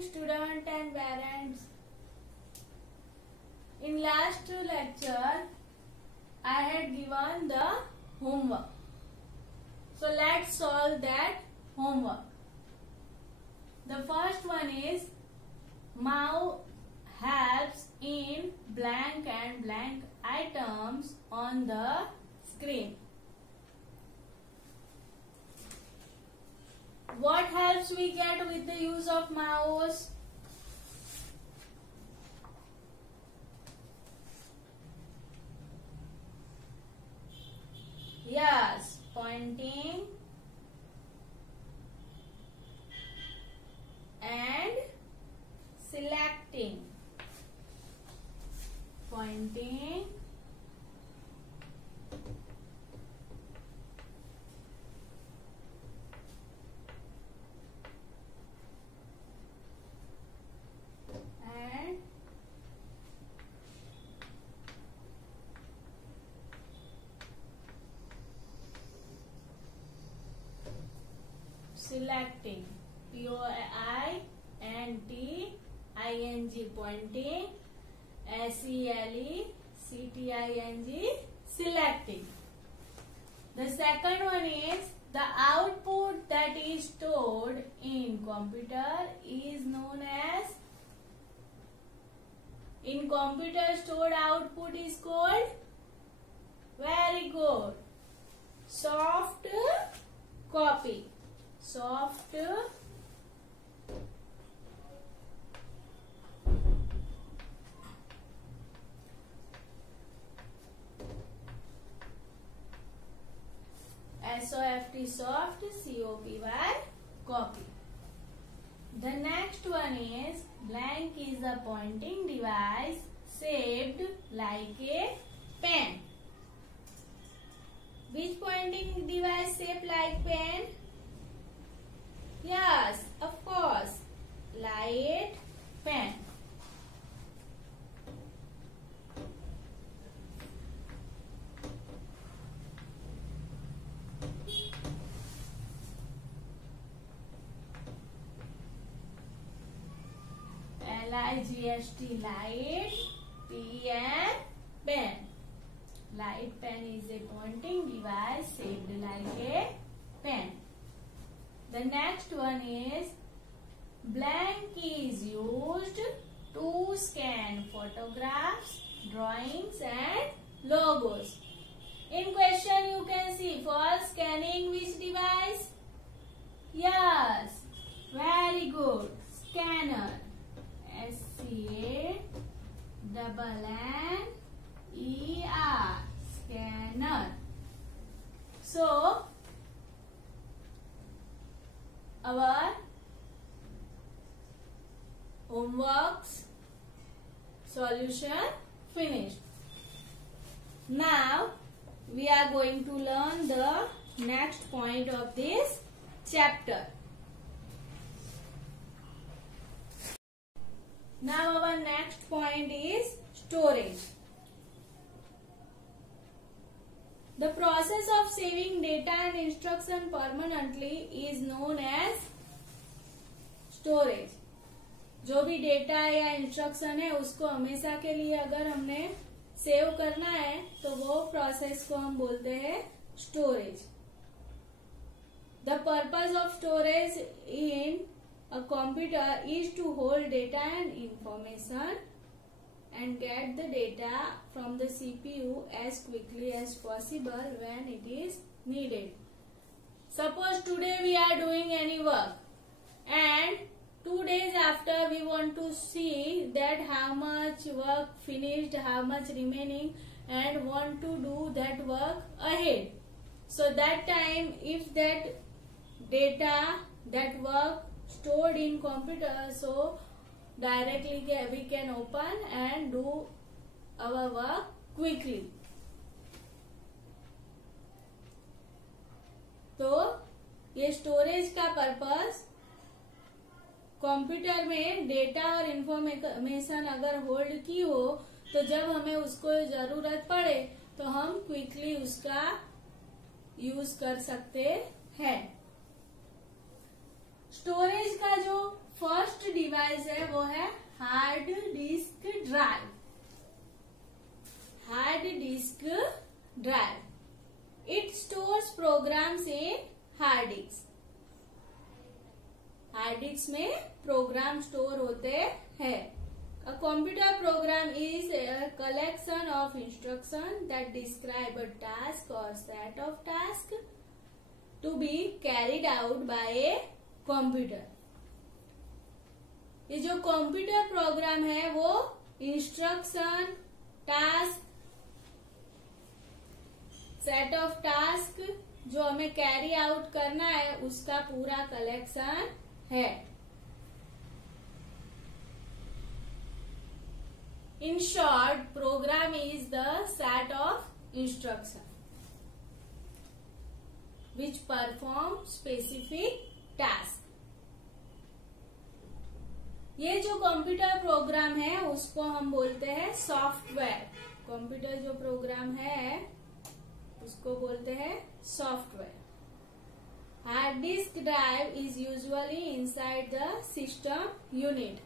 morning, student and parents. In last lecture, I had given the homework. So let's solve that homework. The first one is Mao helps in blank and blank items on the screen. What helps we get with the use of mouse? Yes, pointing and selecting. Pointing and selecting. P-O-I-N-T-I-N-G, pointing. S-E-L-E-C-T-I-N-G, selecting. The second one is the output that is stored in computer is known as, in computer stored output is called, very good, soft copy. Soft S-O-F-T, soft, C-O-P-Y, copy. The next one is blank is a pointing device shaped like a pen. Which pointing device shaped like pen? Yes, of course, light pen. L-I-G-H-T, light, P-N, pen. Light pen is a pointing device shaped like a pen. The next one is blank is used to scan photographs, drawings and logos. In question you can see for scanning which device? Yes, very good, scanner. S-C-A-N-N-E-R, scanner. So our homework's solution finished. Now we are going to learn the next point of this chapter. Now our next point is storage. The process of saving data and instruction permanently is known as storage. जो भी डेटा या इंस्ट्रक्शन है उसको हमेशा के लिए अगर हमने सेव करना है तो वो प्रोसेस को हम बोलते हैं storage. The purpose of storage in a computer is to hold data and information and get the data from the CPU as quickly as possible when it is needed. Suppose today we are doing any work and 2 days after we want to see that how much work finished, how much remaining and want to do that work ahead. So that time if that data, that work stored in computer, so directly we can open and do our work quickly. तो ये स्टोरेज का purpose computer में डेटा और इंफॉर्मेशन अगर होल्ड की हो तो जब हमें उसको जरूरत पड़े तो हम क्विकली उसका यूज कर सकते हैं. स्टोरेज का जो फर्स्ट डिवाइस है वो है hard disk drive. Hard disk drive it stores programs in hard disk. Hard disk में प्रोग्राम स्टोर होते हैं। A computer program is a collection of instructions that describe a task or set of tasks to be carried out by a computer। ये जो computer program है वो instruction, task, set of task जो हमें carry out करना है उसका पूरा कलेक्शन है। In short, program is the set of instruction which perform specific task। ये जो कंप्यूटर प्रोग्राम है उसको हम बोलते हैं सॉफ्टवेयर। कंप्यूटर जो प्रोग्राम है उसको बोलते हैं software. Hard disk drive is usually inside the system unit.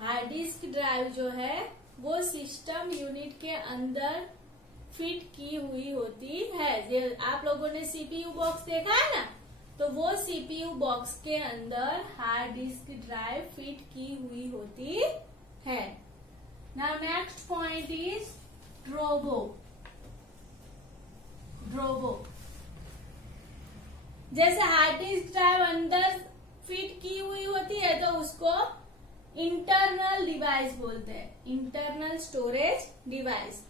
Hard disk drive जो है वो सिस्टम यूनिट के अंदर फिट की हुई होती है। आप लोगों ने सीपीयू बॉक्स देखा है ना, तो वो सीपीयू बॉक्स के अंदर हार्ड डिस्क ड्राइव फिट की हुई होती है। Now next point is Drobo. Drobo जैसे हार्ड डिस्क ड्राइव अंदर फिट की हुई होती है तो उसको इंटरनल डिवाइस बोलते हैं, इंटरनल स्टोरेज डिवाइस।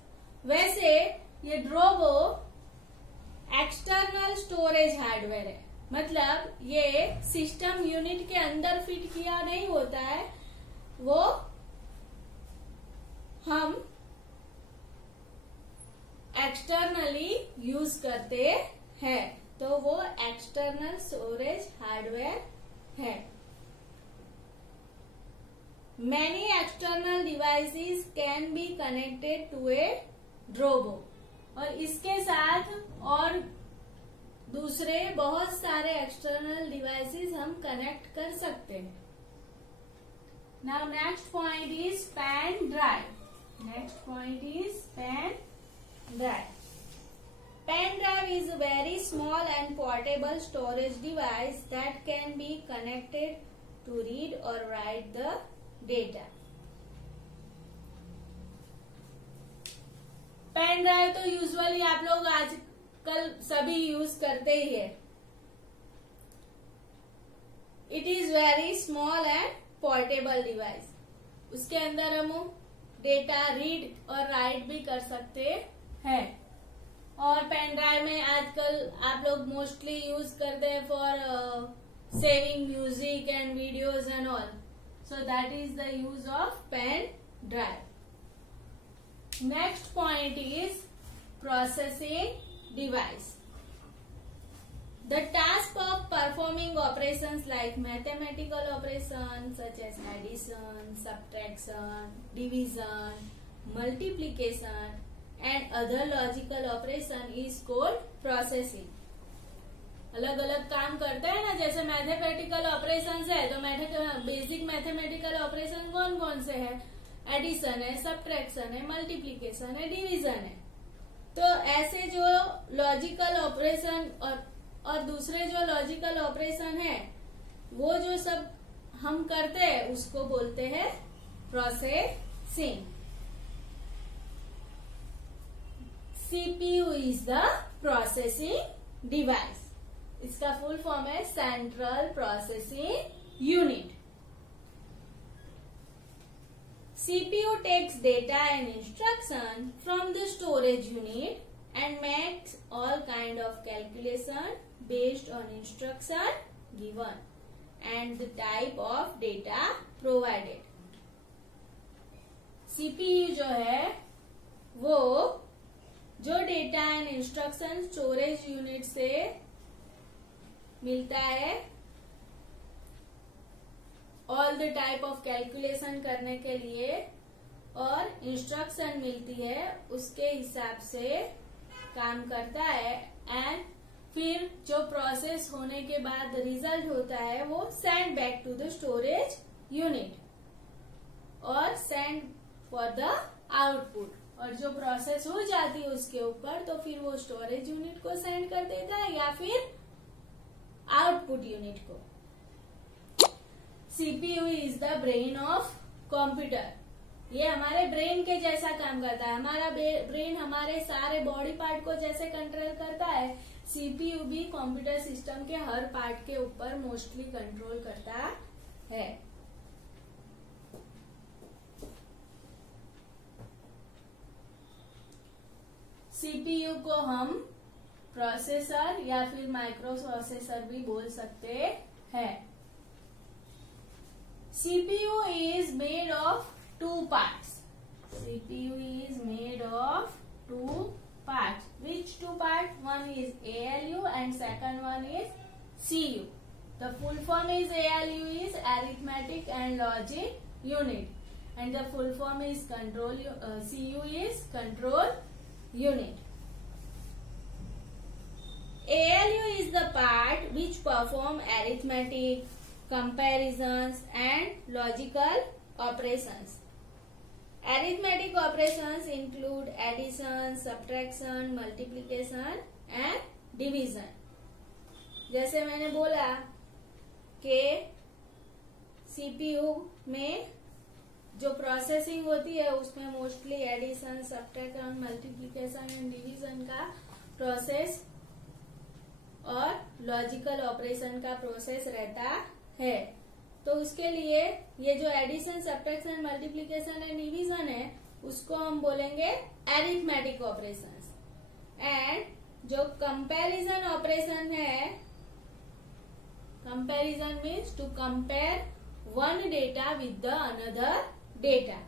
वैसे ये ड्रोबो एक्सटर्नल स्टोरेज हार्डवेयर है, मतलब ये सिस्टम यूनिट के अंदर फिट किया नहीं होता है, वो हम एक्सटर्नली यूज करते हैं, तो वो एक्सटर्नल स्टोरेज हार्डवेयर है। Many external devices can be connected to a Drobo। और इसके साथ और दूसरे बहुत सारे एक्सटर्नल डिवाइसेस हम कनेक्ट कर सकते हैं। Now next point is pen drive। Next point is pen drive। Pen drive is a very small and portable storage device that can be connected to read or write the data. Pen drive तो usually आप लोग आजकल सभी use करते ही है। It is very small and portable device. उसके अंदर हम डेटा रीड और राइट भी कर सकते हैं। और पेन ड्राइव में आजकल आप लोग मोस्टली यूज करते हैं for saving music and videos and all. So that is the use of pen drive. Next point is processing device. The task of performing operations like mathematical operations such as addition, subtraction, division, multiplication and other logical operation is called processing। अलग अलग काम करते हैं ना, जैसे mathematical operation है तो basic mathematical operation कौन कौन से है? एडिशन है, सब्ट्रैक्शन है, मल्टीप्लिकेशन है, डिवीजन है। तो ऐसे जो लॉजिकल ऑपरेशन और दूसरे जो लॉजिकल ऑपरेशन है वो जो सब हम करते हैं उसको बोलते हैं processing. CPU is the processing device. इसका फुल फॉर्म है central processing unit. CPU takes data and instruction from the storage unit and makes all kind of calculation based on instruction given and the type of data provided। CPU जो है वो जो data and instruction storage unit से मिलता है all the type of calculation करने के लिए और इंस्ट्रक्शन मिलती है उसके हिसाब से काम करता है एंड फिर जो प्रोसेस होने के बाद रिजल्ट होता है वो send back to the storage unit और सेंड फॉर द आउटपुट। और जो प्रोसेस हो जाती है उसके ऊपर तो फिर वो स्टोरेज यूनिट को सेंड कर देता है या फिर आउटपुट यूनिट को। CPU is the brain of computer. ये हमारे ब्रेन के जैसा काम करता है। हमारा ब्रेन हमारे सारे बॉडी पार्ट को जैसे कंट्रोल करता है, सीपीयू भी कंप्यूटर सिस्टम के हर पार्ट के ऊपर मोस्टली कंट्रोल करता है। सीपीयू को हम प्रोसेसर या फिर माइक्रो प्रोसेसर भी बोल सकते हैं। CPU is made of two parts. CPU is made of two parts. Which two parts? One is ALU and second one is CU. The full form is ALU is arithmetic and logic unit, and the full form is control. CU is control unit. ALU is the part which perform arithmetic, comparisons, and logical operations. Arithmetic operations include addition, subtraction, multiplication and division. जैसे मैंने बोला कि सीपीयू में जो प्रोसेसिंग होती है उसमें mostly addition, subtraction, multiplication and division का प्रोसेस और लॉजिकल ऑपरेशन का प्रोसेस रहता है। तो उसके लिए ये जो addition, subtraction, multiplication and division है उसको हम बोलेंगे अरिथमेटिक ऑपरेशंस। एंड जो कंपैरिजन ऑपरेशन है, comparison means to compare one data with the another data,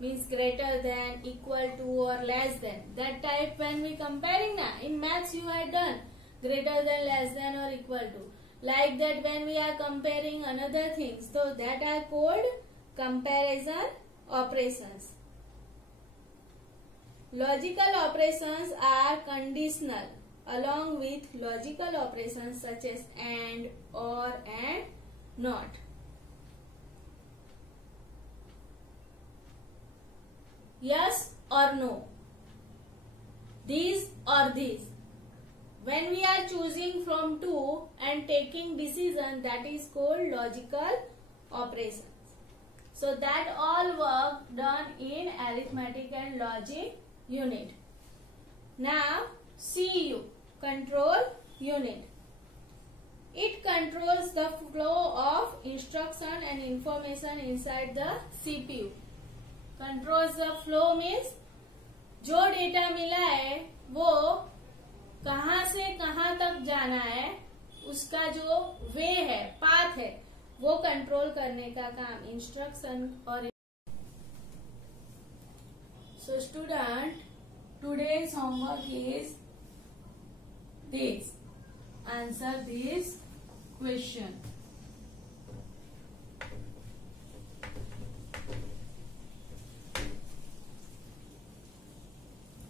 means greater than, equal to और less than. That type when we comparing ना in maths you have done greater than, less than और equal to. Like that when we are comparing another things, so that are called comparison operations. Logical operations are conditional along with logical operations such as and, or, and not. Yes or no, these or these. When we are choosing from two and taking decision, that is called logical operations. So that all work done in arithmetic and logic unit. Now CU, control unit. It controls the flow of instruction and information inside the CPU. Controls the flow means जो डेटा मिला है वो कहाँ से कहाँ तक जाना है, उसका जो वे है, पाथ है, वो कंट्रोल करने का काम इंस्ट्रक्शन और। So student, today's homework is this, answer this question.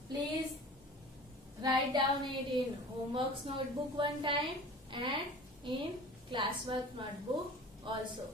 Please write down it in homeworks notebook one time and in classwork notebook also.